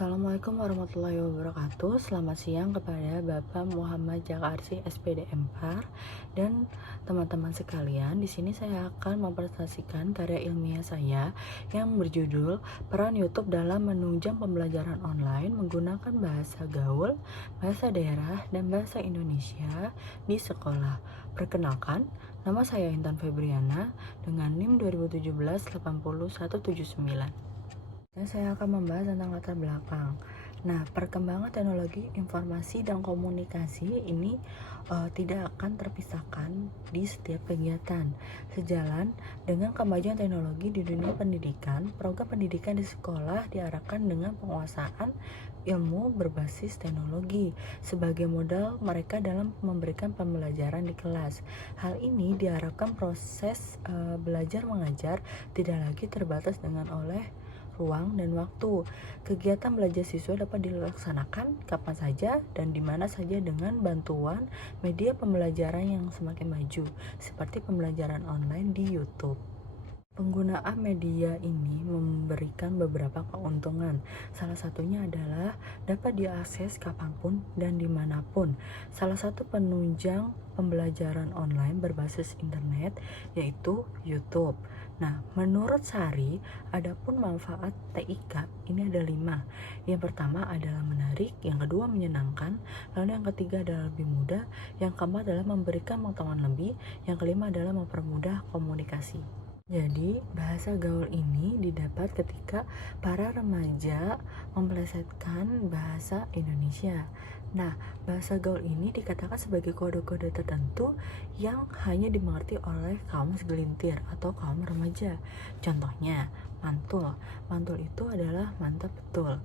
Assalamualaikum warahmatullahi wabarakatuh. Selamat siang kepada Bapak Muhammad Jakarsi SPD MPAR dan teman-teman sekalian. Di sini saya akan mempresentasikan karya ilmiah saya yang berjudul Peran YouTube dalam Menunjang Pembelajaran Online Menggunakan Bahasa Gaul, Bahasa Daerah, dan Bahasa Indonesia di Sekolah. Perkenalkan, nama saya Intan Febriana dengan NIM 2017-80179. Dan saya akan membahas tentang latar belakang. Nah, perkembangan teknologi informasi dan komunikasi ini tidak akan terpisahkan di setiap kegiatan. Sejalan dengan kemajuan teknologi di dunia pendidikan, program pendidikan di sekolah diarahkan dengan penguasaan ilmu berbasis teknologi sebagai modal mereka dalam memberikan pembelajaran di kelas. Hal ini diharapkan proses belajar mengajar tidak lagi terbatas dengan oleh ruang dan waktu. Kegiatan belajar siswa dapat dilaksanakan kapan saja dan di mana saja dengan bantuan media pembelajaran yang semakin maju, seperti pembelajaran online di YouTube. Penggunaan media ini memberikan beberapa keuntungan. Salah satunya adalah dapat diakses kapanpun dan dimanapun. Salah satu penunjang pembelajaran online berbasis internet yaitu YouTube. Nah, menurut Sari, adapun manfaat TIK ini ada 5. Yang pertama adalah menarik, yang kedua menyenangkan, lalu yang ketiga adalah lebih mudah, yang keempat adalah memberikan pengetahuan lebih, yang kelima adalah mempermudah komunikasi. Jadi, bahasa gaul ini didapat ketika para remaja memplesetkan bahasa Indonesia. Nah, bahasa gaul ini dikatakan sebagai kode-kode tertentu yang hanya dimengerti oleh kaum segelintir atau kaum remaja. Contohnya, mantul. Mantul itu adalah mantap betul.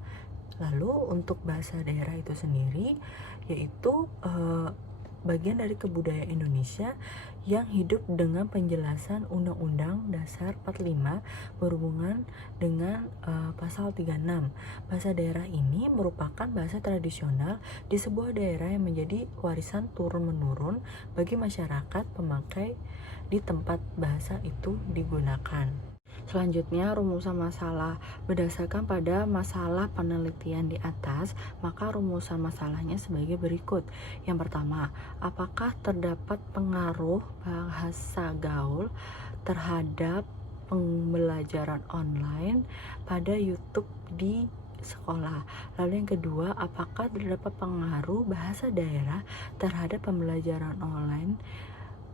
Lalu, untuk bahasa daerah itu sendiri, yaitu bagian dari kebudayaan Indonesia yang hidup dengan penjelasan Undang-Undang Dasar 45 berhubungan dengan pasal 36. Bahasa daerah ini merupakan bahasa tradisional di sebuah daerah yang menjadi warisan turun-menurun bagi masyarakat pemakai di tempat bahasa itu digunakan. Selanjutnya, rumusan masalah. Berdasarkan pada masalah penelitian di atas, maka rumusan masalahnya sebagai berikut. Yang pertama, apakah terdapat pengaruh bahasa gaul terhadap pembelajaran online pada YouTube di sekolah? Lalu yang kedua, apakah terdapat pengaruh bahasa daerah terhadap pembelajaran online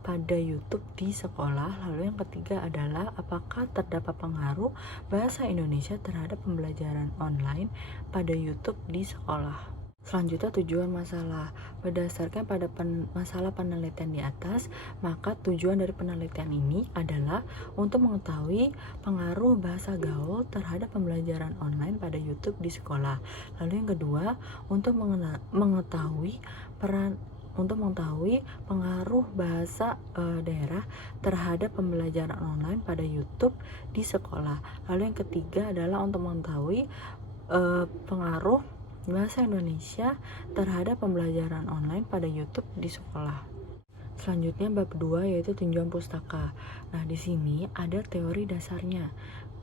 pada YouTube di sekolah? Lalu yang ketiga adalah apakah terdapat pengaruh bahasa Indonesia terhadap pembelajaran online pada YouTube di sekolah? Selanjutnya, tujuan masalah. Berdasarkan pada masalah penelitian di atas, maka tujuan dari penelitian ini adalah untuk mengetahui pengaruh bahasa gaul terhadap pembelajaran online pada YouTube di sekolah. Lalu yang kedua, untuk mengetahui pengaruh bahasa daerah terhadap pembelajaran online pada YouTube di sekolah. Lalu yang ketiga adalah untuk mengetahui pengaruh bahasa Indonesia terhadap pembelajaran online pada YouTube di sekolah. Selanjutnya bab 2 yaitu tinjauan pustaka. Nah, di sini ada teori dasarnya.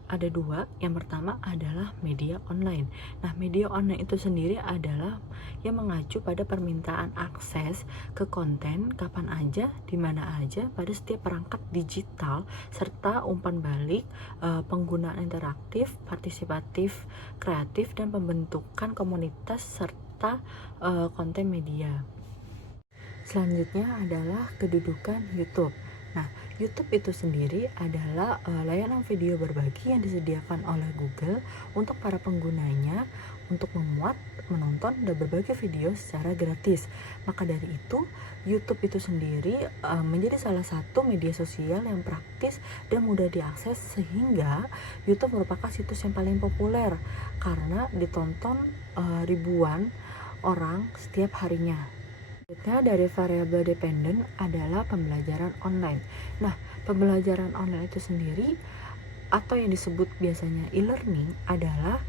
Ada 2, yang pertama adalah media online. Nah, media online itu sendiri adalah yang mengacu pada permintaan akses ke konten kapan aja, di mana aja, pada setiap perangkat digital, serta umpan balik, penggunaan interaktif, partisipatif, kreatif, dan pembentukan komunitas serta konten media. Selanjutnya adalah kedudukan YouTube. Nah, YouTube itu sendiri adalah layanan video berbagi yang disediakan oleh Google untuk para penggunanya untuk memuat, menonton, dan berbagi video secara gratis. Maka dari itu, YouTube itu sendiri menjadi salah satu media sosial yang praktis dan mudah diakses, sehingga YouTube merupakan situs yang paling populer karena ditonton ribuan orang setiap harinya. Selanjutnya, dari variabel dependen adalah pembelajaran online. Nah, pembelajaran online itu sendiri atau yang disebut biasanya e-learning adalah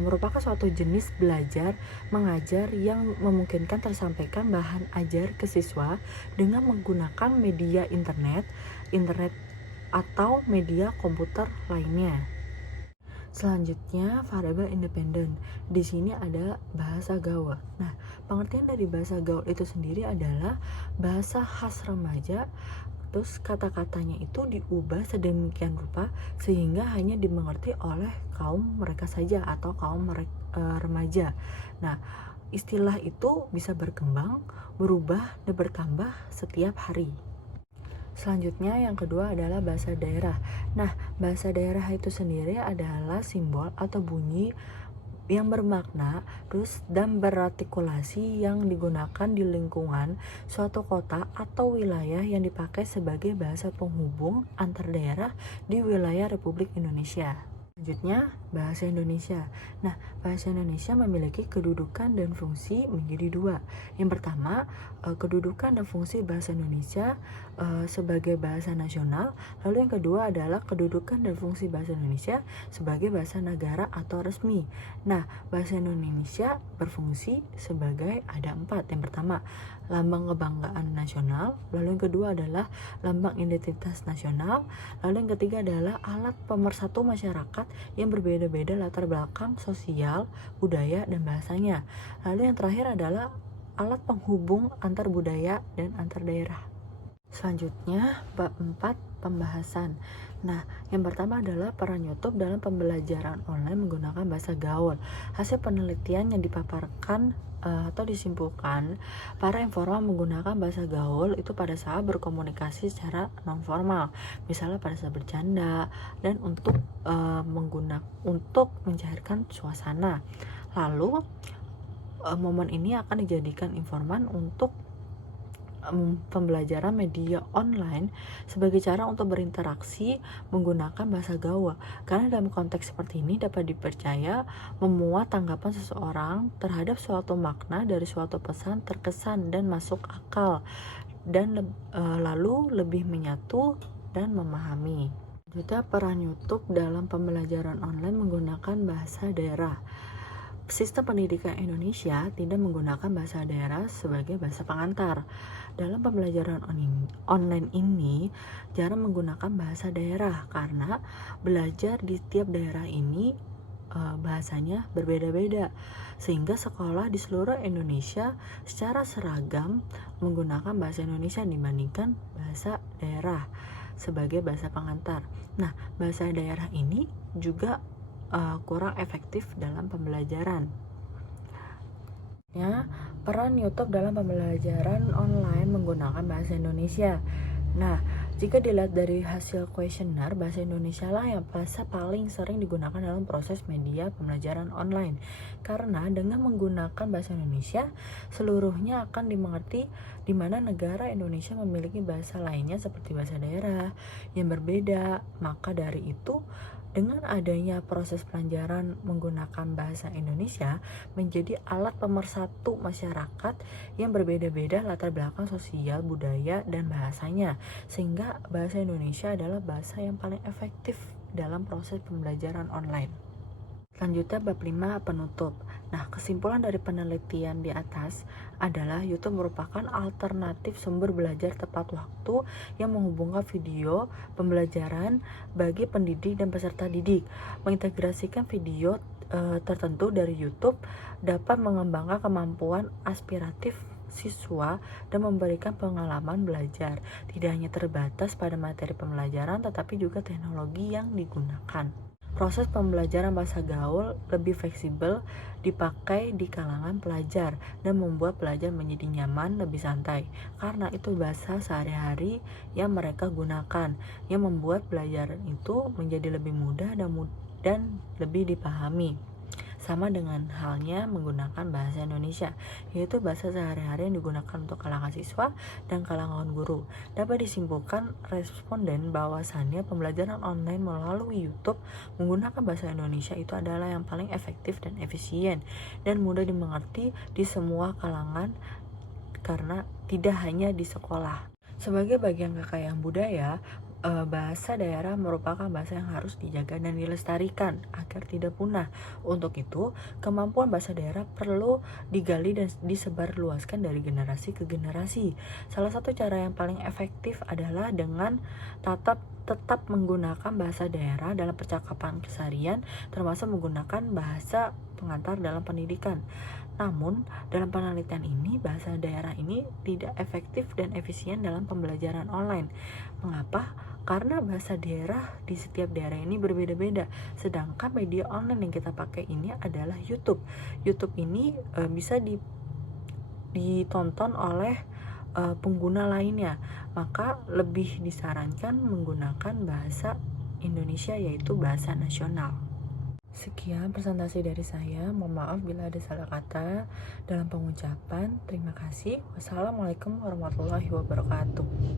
merupakan suatu jenis belajar mengajar yang memungkinkan tersampaikan bahan ajar ke siswa dengan menggunakan media internet atau media komputer lainnya. Selanjutnya, variabel independen. Di sini ada bahasa gaul. Nah, pengertian dari bahasa gaul itu sendiri adalah bahasa khas remaja, terus kata-katanya itu diubah sedemikian rupa sehingga hanya dimengerti oleh kaum mereka saja atau kaum remaja. Nah, istilah itu bisa berkembang, berubah, dan bertambah setiap hari. Selanjutnya yang kedua adalah bahasa daerah. Nah, bahasa daerah itu sendiri adalah simbol atau bunyi yang bermakna terus dan berartikulasi yang digunakan di lingkungan suatu kota atau wilayah yang dipakai sebagai bahasa penghubung antar daerah di wilayah Republik Indonesia. Selanjutnya, bahasa Indonesia. Nah, bahasa Indonesia memiliki kedudukan dan fungsi menjadi dua. Yang pertama, kedudukan dan fungsi bahasa Indonesia sebagai bahasa nasional. Lalu yang kedua adalah kedudukan dan fungsi bahasa Indonesia sebagai bahasa negara atau resmi. Nah, bahasa Indonesia berfungsi sebagai ada 4. Yang pertama, lambang kebanggaan nasional. Lalu yang kedua adalah lambang identitas nasional. Lalu yang ketiga adalah alat pemersatu masyarakat yang berbeda-beda latar belakang sosial, budaya, dan bahasanya. Lalu yang terakhir adalah alat penghubung antar budaya dan antar daerah. Selanjutnya, bab 4, pembahasan. Nah, yang pertama adalah peran YouTube dalam pembelajaran online menggunakan bahasa gaul. Hasil penelitian yang dipaparkan atau disimpulkan, para informal menggunakan bahasa gaul itu pada saat berkomunikasi secara non formal, misalnya pada saat bercanda dan untuk untuk mencairkan suasana. Lalu momen ini akan dijadikan informan untuk pembelajaran media online sebagai cara untuk berinteraksi menggunakan bahasa gaul, karena dalam konteks seperti ini dapat dipercaya memuat tanggapan seseorang terhadap suatu makna dari suatu pesan terkesan dan masuk akal dan lalu lebih menyatu dan memahami. Juga peran YouTube dalam pembelajaran online menggunakan bahasa daerah. Sistem pendidikan Indonesia tidak menggunakan bahasa daerah sebagai bahasa pengantar. Dalam pembelajaran online ini jarang menggunakan bahasa daerah karena belajar di tiap daerah ini bahasanya berbeda-beda, sehingga sekolah di seluruh Indonesia secara seragam menggunakan bahasa Indonesia dibandingkan bahasa daerah sebagai bahasa pengantar. Nah, bahasa daerah ini juga kurang efektif dalam pembelajaran. Ya, peran YouTube dalam pembelajaran online menggunakan bahasa Indonesia. Nah, jika dilihat dari hasil kuesioner, bahasa Indonesia lah yang paling sering digunakan dalam proses media pembelajaran online. Karena dengan menggunakan bahasa Indonesia, seluruhnya akan dimengerti di mana negara Indonesia memiliki bahasa lainnya seperti bahasa daerah yang berbeda. Maka dari itu, dengan adanya proses pelajaran menggunakan bahasa Indonesia menjadi alat pemersatu masyarakat yang berbeda-beda latar belakang sosial, budaya, dan bahasanya, sehingga bahasa Indonesia adalah bahasa yang paling efektif dalam proses pembelajaran online. Selanjutnya bab 5, penutup. Nah, kesimpulan dari penelitian di atas adalah YouTube merupakan alternatif sumber belajar tepat waktu yang menghubungkan video pembelajaran bagi pendidik dan peserta didik. Mengintegrasikan video tertentu dari YouTube dapat mengembangkan kemampuan aspiratif siswa dan memberikan pengalaman belajar. Tidak hanya terbatas pada materi pembelajaran, tetapi juga teknologi yang digunakan. Proses pembelajaran bahasa gaul lebih fleksibel dipakai di kalangan pelajar dan membuat pelajar menjadi nyaman, lebih santai, karena itu bahasa sehari-hari yang mereka gunakan, yang membuat pelajaran itu menjadi lebih mudah dan lebih dipahami. Sama dengan halnya menggunakan bahasa Indonesia, yaitu bahasa sehari-hari yang digunakan untuk kalangan siswa dan kalangan guru. Dapat disimpulkan responden bahwasannya pembelajaran online melalui YouTube menggunakan bahasa Indonesia itu adalah yang paling efektif dan efisien dan mudah dimengerti di semua kalangan karena tidak hanya di sekolah. Sebagai bagian kekayaan budaya, bahasa daerah merupakan bahasa yang harus dijaga dan dilestarikan agar tidak punah. Untuk itu, kemampuan bahasa daerah perlu digali dan disebarluaskan dari generasi ke generasi. Salah satu cara yang paling efektif adalah dengan tetap menggunakan bahasa daerah dalam percakapan keseharian, termasuk menggunakan bahasa pengantar dalam pendidikan. Namun, dalam penelitian ini, bahasa daerah ini tidak efektif dan efisien dalam pembelajaran online. Mengapa? Karena bahasa daerah di setiap daerah ini berbeda-beda. Sedangkan media online yang kita pakai ini adalah YouTube. YouTube ini bisa ditonton oleh pengguna lainnya. Maka lebih disarankan menggunakan bahasa Indonesia, yaitu bahasa nasional. Sekian presentasi dari saya. Mohon maaf bila ada salah kata dalam pengucapan. Terima kasih. Wassalamualaikum warahmatullahi wabarakatuh.